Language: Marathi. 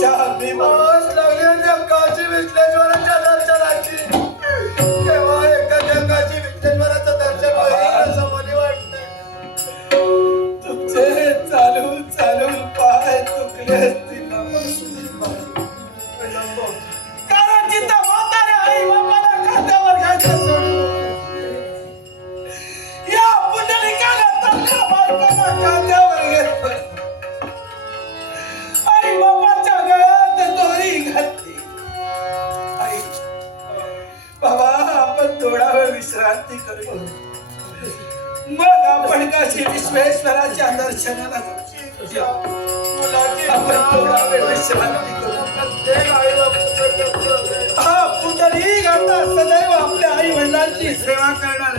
চাঁদ थोडा वेळ विश्रांती करू मग आपण काशी विश्वेश्वराच्या दर्शनाला करू. सदैव आपल्या आई वडिलांची सेवा करणार